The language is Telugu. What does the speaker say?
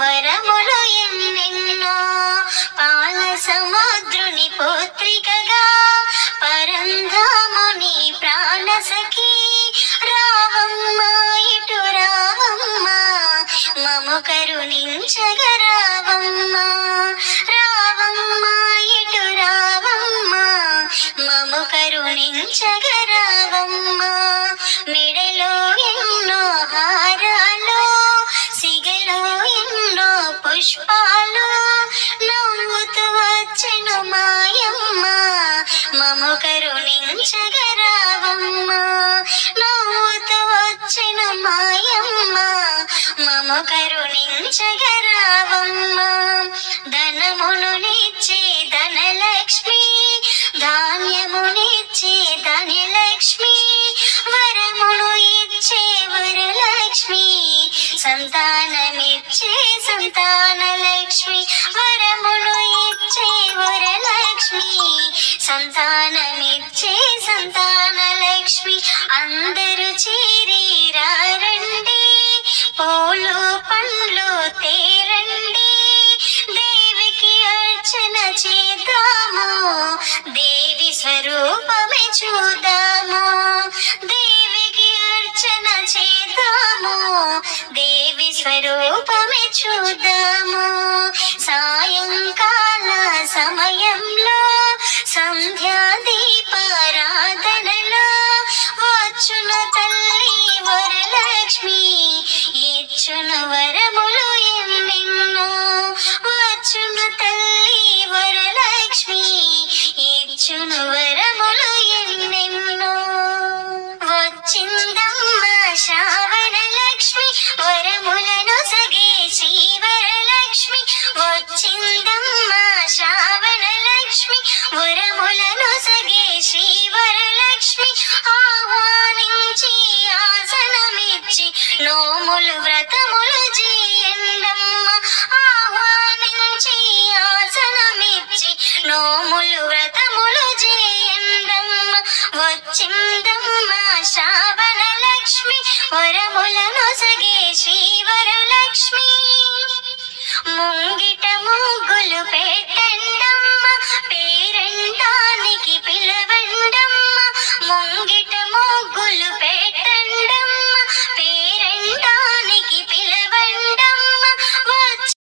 వరములు ఎన్నెన్నో పాల సముద్రుని పుత్రికగా పరంధాముని ప్రాణసఖి రావమ్మ ఇటు రావమ్మ మము కరుణించగ రావమ్మ రావమ్మ ఇటు రావమ్మ మము కరుణించగ రావమ్మ మెడలో ఎన్నో హారాలు సిగలో ఎన్నో పుష్పాలు నవ్వుతూ వచ్చెను మాయమ్మ మము కరుణించగ రావమ్మ నవ్వుతూ వచ్చెను మాయమ్మ మము కరుణించగ రావమ్మ ధనమునిచ్చే ధనలక్ష్మి ధాన్యమునిచ్చే ధాన్యలక్ష్మి వరమును ఇచ్చే వరలక్ష్మి సంతానమిచ్చే సంతానలక్ష్మి వరమును ఇచ్చే వరలక్ష్మి సంతానమిచ్చే సంతానలక్ష్మి అందరూ చేరి రండి పూలు పండ్లు తేరండి దేవికి అర్చన చేద్దాము దేవి స్వరూపమే చూద్దాము దేవికి అర్చన చేద్దాము దేవి స్వరూపమే చూద్దాము సాయంకాల సమయంలో సంధ్యా దీపారాధనలో వచ్చును తల్లి వరలక్ష్మి ఇచ్చును వరములు ఎన్నెన్నో వచ్చును తల్లి వరలక్ష్మి ఇచ్చును వరములు ఎన్నెన్నో వచ్చిందమ్మ శ్రావణ లక్ష్మి వరములను సగే శ్రీవరలక్ష్మి వచ్చిందమ్మ శ్రావణ లక్ష్మి వరములను సగే శ్రీవరలక్ష్మి ఆహ్వానించి ఆసనమిచ్చి నోములు వ్రతములు చేయండమ్మ ఆహ్వానించి ఆసనమిచ్చి నోములు వ్రతములు చేయండమ్మ వచ్చిందమ్మ శ్రావణ లక్ష్మి వరములను సగే శ్రీవరలక్ష్మి ముంగిట ముగ్గులు పెట్ట